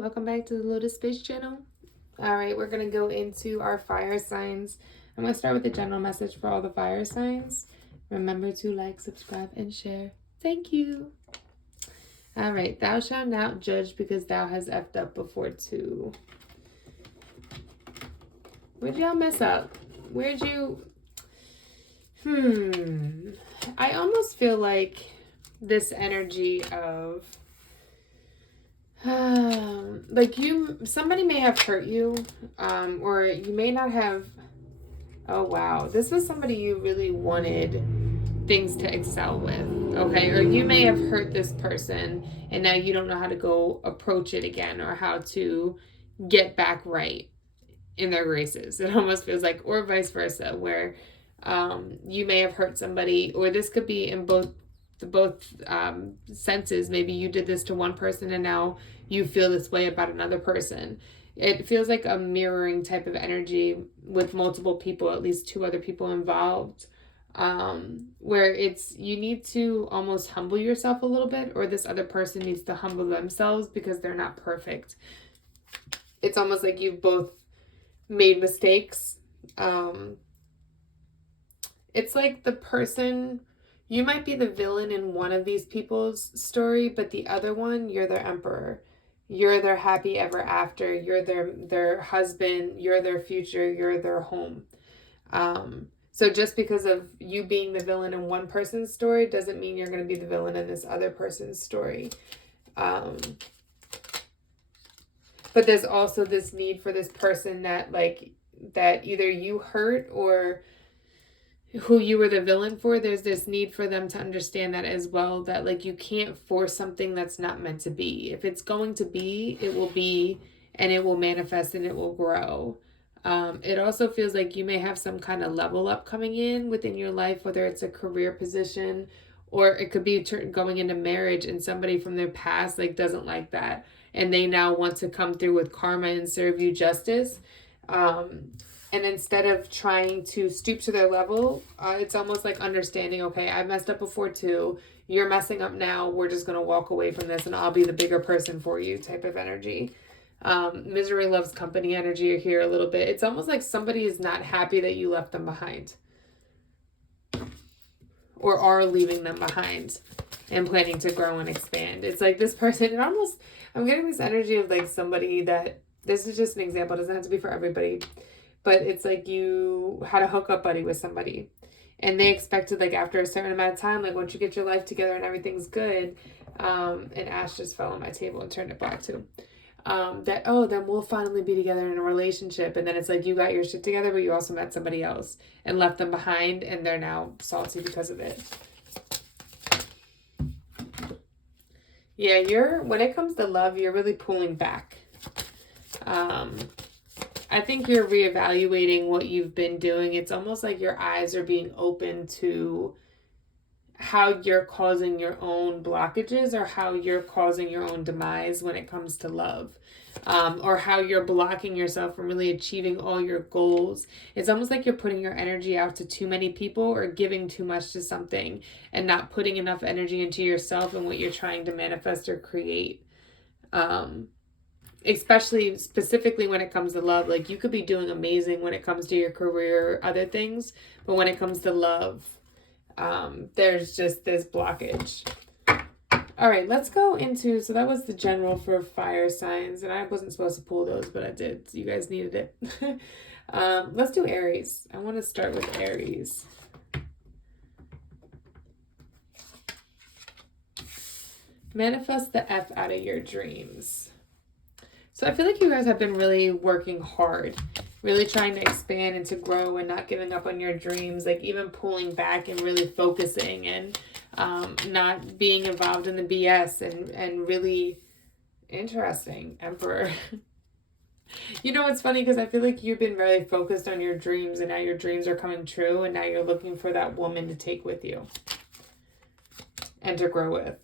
welcome back to the Lotus.Space channel. All right, we're going to go into our fire signs. I'm going to start with the general message for all the fire signs. Remember to like, subscribe, and share. Thank you. All right, thou shalt not judge because thou has effed up before too. Where'd y'all mess up? Where'd you... I almost feel like this energy of... like somebody may have hurt you, or you may not have... Oh, wow. This was somebody you really wanted things to excel with, okay? Or you may have hurt this person, and now you don't know how to go approach it again or how to get back right in their graces. It almost feels like, or vice versa, where you may have hurt somebody, or this could be in both senses. Maybe you did this to one person and now you feel this way about another person. It feels like a mirroring type of energy with multiple people, at least two other people involved, where it's, you need to almost humble yourself a little bit, or this other person needs to humble themselves because they're not perfect. It's almost like you've both made mistakes. It's like the person, you might be the villain in one of these people's story, but the other one, you're their emperor. You're their happy ever after. You're their husband. You're their future. You're their home. So just because of you being the villain in one person's story doesn't mean you're going to be the villain in this other person's story. But there's also this need for this person that either you hurt or who you were the villain for. There's this need for them to understand that as well, that like you can't force something that's not meant to be. If it's going to be, it will be, and it will manifest and it will grow. It also feels like you may have some kind of level up coming in within your life, whether it's a career position or it could be going into marriage, and somebody from their past doesn't like that and they now want to come through with karma and serve you justice. And instead of trying to stoop to their level, it's almost like understanding, okay, I messed up before too. You're messing up now. We're just going to walk away from this and I'll be the bigger person for you type of energy. Misery loves company energy here a little bit. It's almost like somebody is not happy that you left them behind or are leaving them behind and planning to grow and expand. It's like this person, I'm getting this energy of like somebody that, this is just an example. It doesn't have to be for everybody. But it's like you had a hookup buddy with somebody and they expected after a certain amount of time, once you get your life together and everything's good, and ash just fell on my table and turned it black too, that, oh, then we'll finally be together in a relationship. And then it's like you got your shit together, but you also met somebody else and left them behind and they're now salty because of it. Yeah, when it comes to love, you're really pulling back. I think you're reevaluating what you've been doing. It's almost like your eyes are being open to how you're causing your own blockages or how you're causing your own demise when it comes to love, or how you're blocking yourself from really achieving all your goals. It's almost like you're putting your energy out to too many people or giving too much to something and not putting enough energy into yourself and what you're trying to manifest or create. Especially specifically when it comes to love, you could be doing amazing when it comes to your career or other things, but when it comes to love, there's just this blockage. All right, let's go into, so that was the general for fire signs, and I wasn't supposed to pull those, but I did. You guys needed it. Let's do Aries. I want to start with Aries. Manifest the F out of your dreams. So I feel like you guys have been really working hard, really trying to expand and to grow and not giving up on your dreams, even pulling back and really focusing and not being involved in the BS and really interesting, Emperor. You know, it's funny because I feel like you've been very focused on your dreams and now your dreams are coming true and now you're looking for that woman to take with you and to grow with.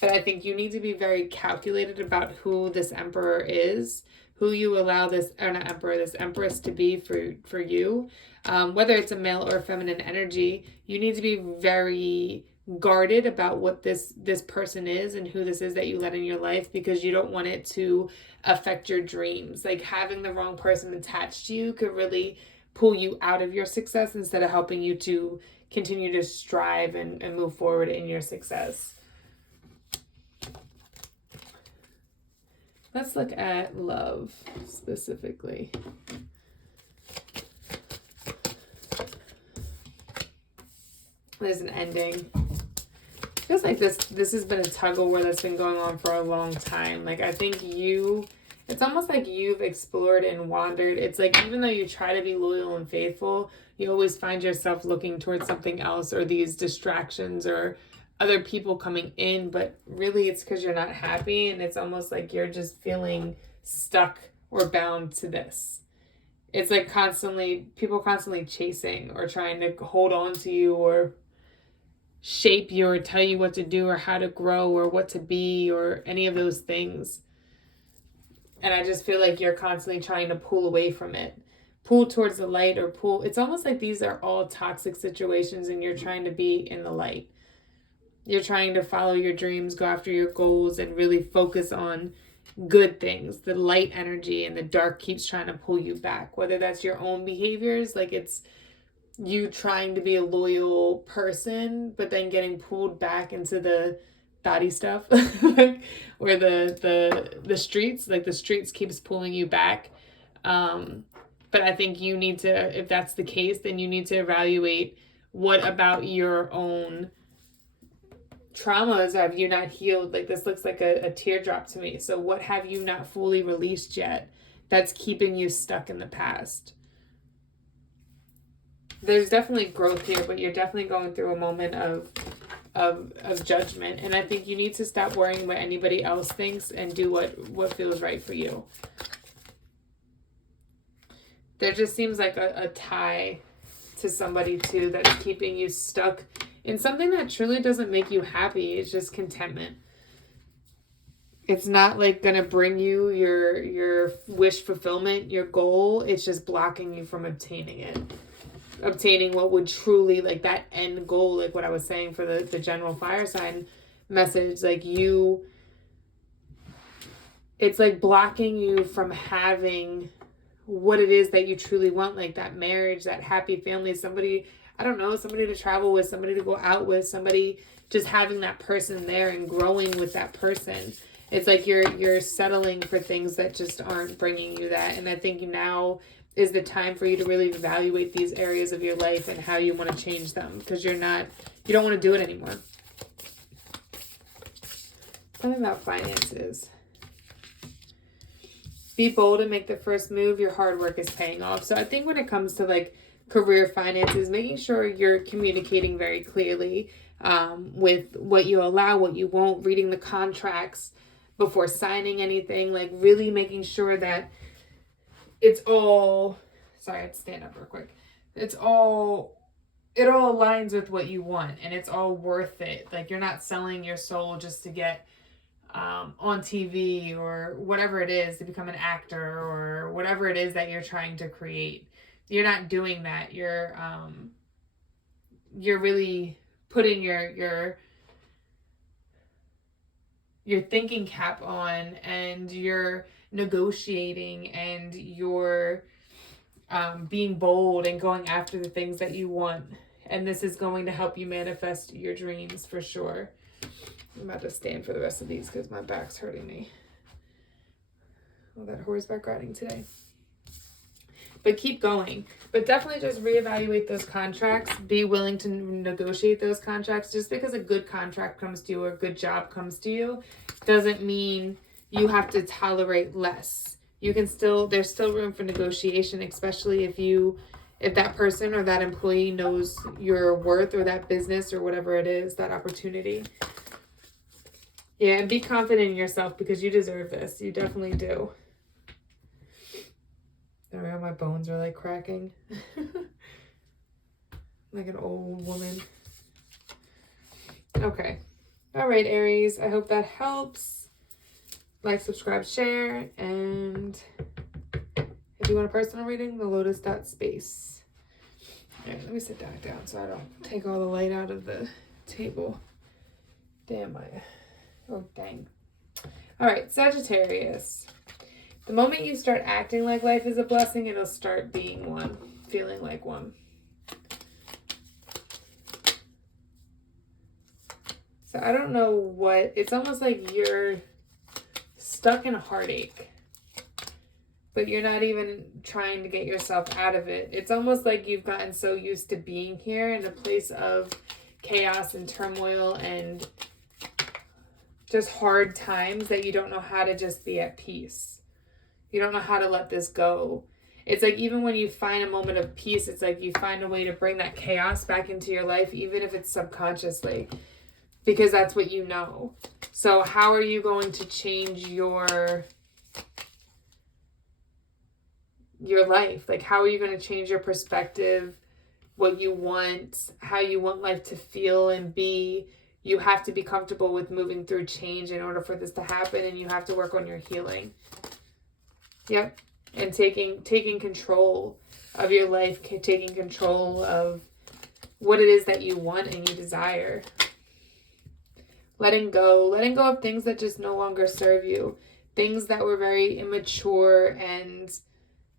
But I think you need to be very calculated about who this emperor is, who you allow this, or not emperor, this empress to be for you. Whether it's a male or feminine energy, you need to be very guarded about what this person is and who this is that you let in your life, because you don't want it to affect your dreams. Like having the wrong person attached to you could really pull you out of your success instead of helping you to continue to strive and move forward in your success. Let's look at love specifically. There's an ending. Feels like this has been a tug of war that's been going on for a long time. Like I think it's almost like you've explored and wandered. It's like even though you try to be loyal and faithful, you always find yourself looking towards something else or these distractions or other people coming in, but really it's because you're not happy, and it's almost like you're just feeling stuck or bound to this. It's like people constantly chasing or trying to hold on to you or shape you or tell you what to do or how to grow or what to be or any of those things. And I just feel like you're constantly trying to pull away from it, pull towards the light or pull. It's almost like these are all toxic situations and you're trying to be in the light. You're trying to follow your dreams, go after your goals, and really focus on good things. The light energy and the dark keeps trying to pull you back, whether that's your own behaviors, like it's you trying to be a loyal person, but then getting pulled back into the body stuff, or the streets, like the streets keeps pulling you back. But I think you need to, if that's the case, then you need to evaluate what about your own traumas have you not healed. Like this looks like a teardrop to me. So what have you not fully released yet that's keeping you stuck in the past? There's definitely growth here, but you're definitely going through a moment of judgment. And I think you need to stop worrying what anybody else thinks and do what feels right for you. There just seems like a tie to somebody too that's keeping you stuck in something that truly doesn't make you happy. It's just contentment. It's not like gonna bring you your wish fulfillment, your goal. It's just blocking you from obtaining it. Obtaining what would truly, like that end goal, like what I was saying for the general fire sign message, like it's like blocking you from having what it is that you truly want, like that marriage, that happy family, somebody, I don't know, somebody to travel with, somebody to go out with, somebody, just having that person there and growing with that person. It's like you're settling for things that just aren't bringing you that. And I think now is the time for you to really evaluate these areas of your life and how you want to change them, because you don't want to do it anymore. Something about finances. Be bold and make the first move. Your hard work is paying off. So I think when it comes to like career finances, making sure you're communicating very clearly with what you allow, what you won't, reading the contracts before signing anything, like really making sure that it's all, sorry, I have to stand up real quick. It all aligns with what you want and it's all worth it. Like you're not selling your soul just to get on TV or whatever it is, to become an actor or whatever it is that you're trying to create. You're not doing that. You're really putting your thinking cap on, and you're negotiating, and you're being bold and going after the things that you want. And this is going to help you manifest your dreams for sure. I'm about to stand for the rest of these because my back's hurting me. All that horseback riding today. But keep going. But definitely just reevaluate those contracts. Be willing to negotiate those contracts. Just because a good contract comes to you or a good job comes to you doesn't mean you have to tolerate less. You can still, there's still room for negotiation, especially if that person or that employee knows your worth, or that business or whatever it is, that opportunity. Yeah, and be confident in yourself because you deserve this. You definitely do. I don't know, my bones are like cracking. Like an old woman. Okay. All right, Aries. I hope that helps. Like, subscribe, share. And if you want a personal reading, TheLotus.Space. All right, let me sit back down so I don't take all the light out of the table. Damn, oh, dang. All right, Sagittarius. The moment you start acting like life is a blessing, it'll start being one, feeling like one. So I don't know what, it's almost like you're stuck in a heartache, but you're not even trying to get yourself out of it. It's almost like you've gotten so used to being here in a place of chaos and turmoil and just hard times that you don't know how to just be at peace. You don't know how to let this go. It's like even when you find a moment of peace, it's like you find a way to bring that chaos back into your life, even if it's subconsciously, because that's what you know. So how are you going to change your life? Like, how are you going to change your perspective, what you want, how you want life to feel and be? You have to be comfortable with moving through change in order for this to happen, and you have to work on your healing. Yep. And taking control of your life, taking control of what it is that you want and you desire. Letting go of things that just no longer serve you. Things that were very immature and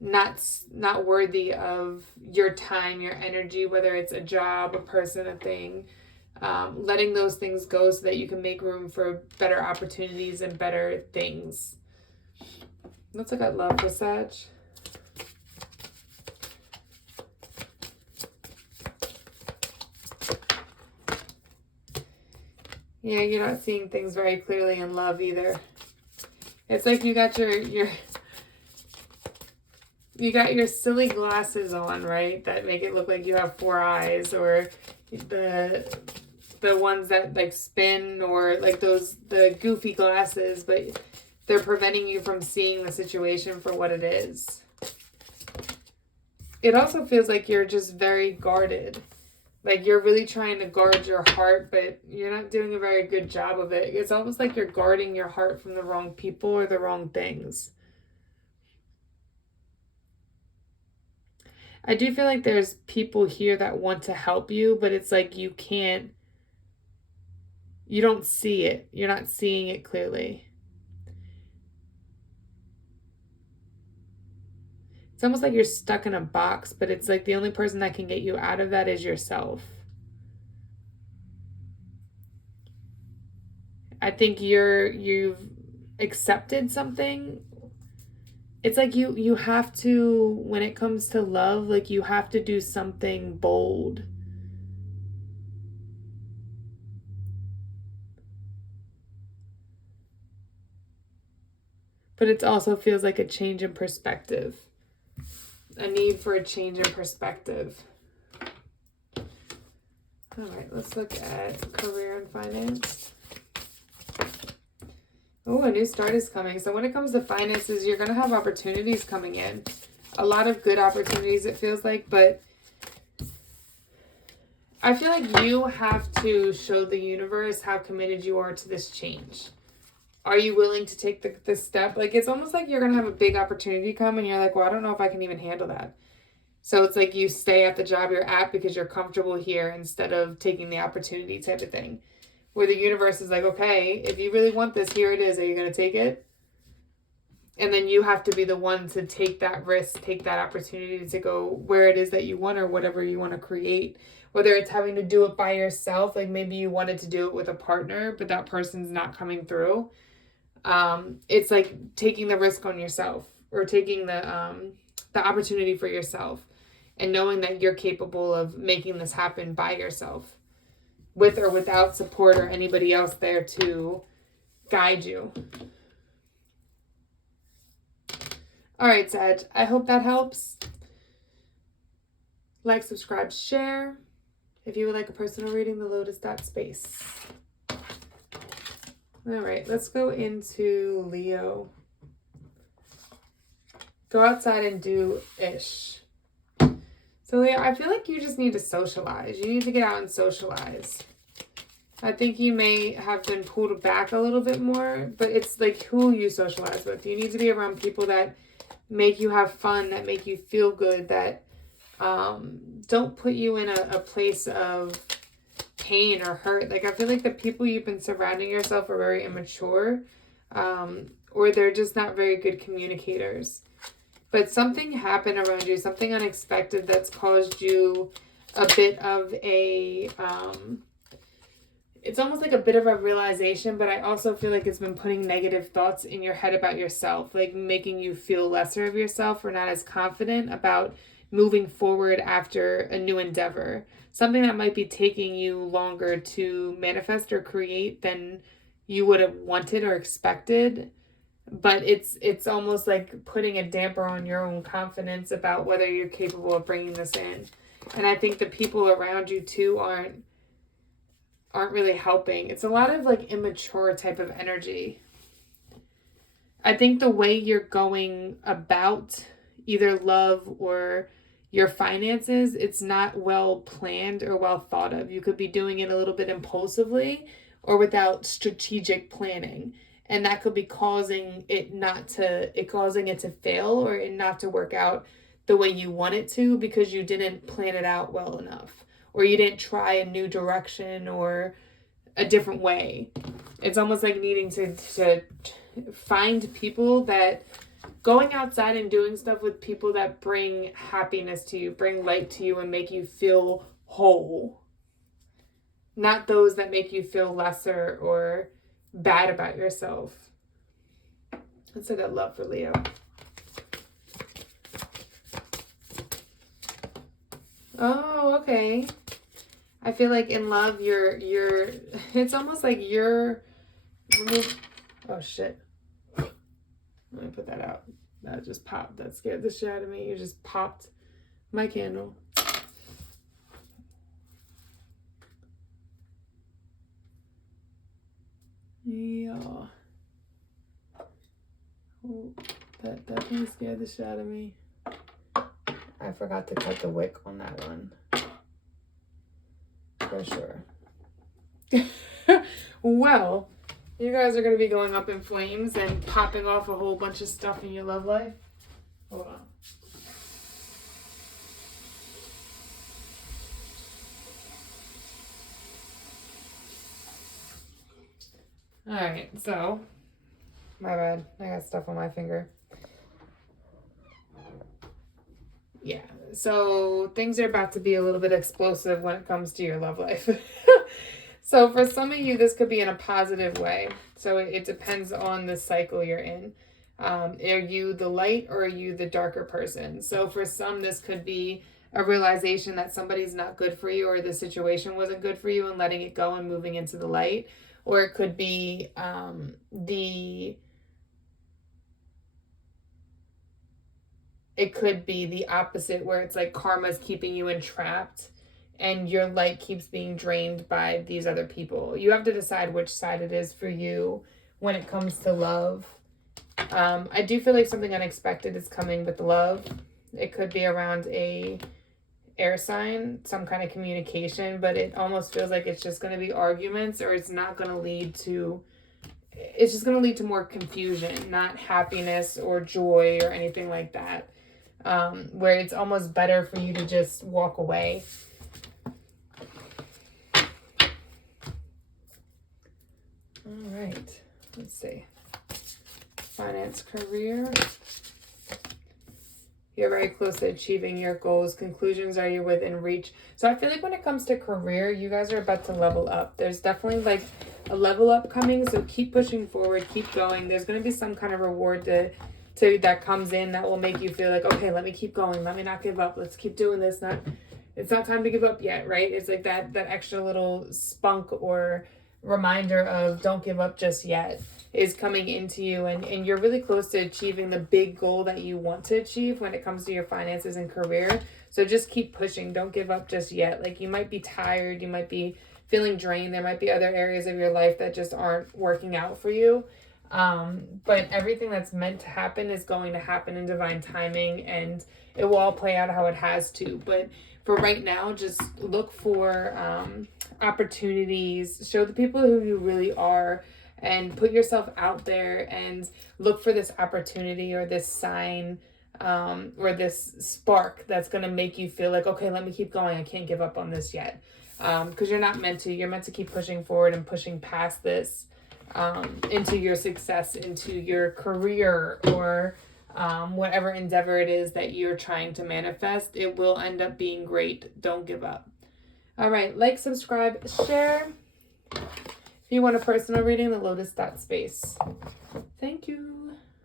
not worthy of your time, your energy, whether it's a job, a person, a thing. Letting those things go so that you can make room for better opportunities and better things. Let's look at love for Sag. Yeah, you're not seeing things very clearly in love either. It's like you got your silly glasses on, right? That make it look like you have 4 eyes, or the ones that like spin, or like the goofy glasses, but they're preventing you from seeing the situation for what it is. It also feels like you're just very guarded. Like you're really trying to guard your heart, but you're not doing a very good job of it. It's almost like you're guarding your heart from the wrong people or the wrong things. I do feel like there's people here that want to help you, but it's like you don't see it. You're not seeing it clearly. It's almost like you're stuck in a box, but it's like the only person that can get you out of that is yourself. I think you've accepted something. It's like you have to, when it comes to love, like you have to do something bold. But it also feels like a change in perspective. A need for a change in perspective. All right, let's look at career and finance. Oh, a new start is coming. So when it comes to finances, you're going to have opportunities coming in. A lot of good opportunities, it feels like. But I feel like you have to show the universe how committed you are to this change. Are you willing to take the step? Like, it's almost like you're going to have a big opportunity come and you're like, well, I don't know if I can even handle that. So it's like you stay at the job you're at because you're comfortable here instead of taking the opportunity type of thing. Where the universe is like, okay, if you really want this, here it is. Are you going to take it? And then you have to be the one to take that risk, take that opportunity to go where it is that you want or whatever you want to create. Whether it's having to do it by yourself, like maybe you wanted to do it with a partner, but that person's not coming through. It's like taking the risk on yourself, or taking the opportunity for yourself, and knowing that you're capable of making this happen by yourself, with or without support or anybody else there to guide you. All right, Sag, I hope that helps. Like, subscribe, share. If you would like a personal reading, TheLotus.Space. All right, let's go into Leo. Go outside and do ish. So Leo, I feel like you just need to socialize. You need to get out and socialize. I think you may have been pulled back a little bit more, but it's like who you socialize with. You need to be around people that make you have fun, that make you feel good, that don't put you in a place of pain or hurt. Like, I feel like the people you've been surrounding yourself are very immature, or they're just not very good communicators. But something happened around you, something unexpected that's caused you a bit of a, it's almost like a bit of a realization, but I also feel like it's been putting negative thoughts in your head about yourself, like making you feel lesser of yourself or not as confident about moving forward after a new endeavor. Something that might be taking you longer to manifest or create than you would have wanted or expected. But it's almost like putting a damper on your own confidence about whether you're capable of bringing this in. And I think the people around you too aren't really helping. It's a lot of like immature type of energy. I think the way you're going about either love or your finances, it's not well planned or well thought of. You could be doing it a little bit impulsively or without strategic planning. And that could be causing it to fail or it not to work out the way you want it to because you didn't plan it out well enough. Or you didn't try a new direction or a different way. It's almost like needing to find people that, going outside and doing stuff with people that bring happiness to you, bring light to you, and make you feel whole. Not those that make you feel lesser or bad about yourself. That's a good love for Leo. Oh, okay. I feel like in love, you're it's almost like you're, oh shit. Let me put that out. That just popped. That scared the shit out of me. You just popped my candle. Yeah. Oh, that definitely scared the shit out of me. I forgot to cut the wick on that one. For sure. Well, you guys are going to be going up in flames and popping off a whole bunch of stuff in your love life. Hold on. Alright, so, my bad. I got stuff on my finger. Yeah, so things are about to be a little bit explosive when it comes to your love life. So for some of you, this could be in a positive way. So it depends on the cycle you're in. Are you the light or are you the darker person? So for some, this could be a realization that somebody's not good for you or the situation wasn't good for you and letting it go and moving into the light. Or it could be the opposite, where it's like karma's keeping you entrapped and your light keeps being drained by these other people. You have to decide which side it is for you when it comes to love. I do feel like something unexpected is coming with love. It could be around a air sign, some kind of communication, but it almost feels like it's just going to be arguments, or it's not going to lead to, it's just going to lead to more confusion, not happiness or joy or anything like that. Where it's almost better for you to just walk away. All right, let's see. Finance, career. You're very close to achieving your goals. Conclusions are you within reach. So I feel like when it comes to career, you guys are about to level up. There's definitely like a level up coming. So keep pushing forward, keep going. There's going to be some kind of reward that comes in that will make you feel like, okay, let me keep going. Let me not give up. Let's keep doing this. It's not time to give up yet, right? It's like that extra little spunk or reminder of don't give up just yet is coming into you, and you're really close to achieving the big goal that you want to achieve when it comes to your finances and career. So just keep pushing. Don't give up just yet. Like, you might be tired, you might be feeling drained, there might be other areas of your life that just aren't working out for you. But everything that's meant to happen is going to happen in divine timing, and it will all play out how it has to. But for right now, just look for opportunities, show the people who you really are, and put yourself out there and look for this opportunity or this sign or this spark that's going to make you feel like, okay, let me keep going. I can't give up on this yet. because you're not meant to. You're meant to keep pushing forward and pushing past this into your success, into your career, or whatever endeavor it is that you're trying to manifest. It will end up being great. Don't give up. All right, like, subscribe, share. If you want a personal reading, TheLotus.Space.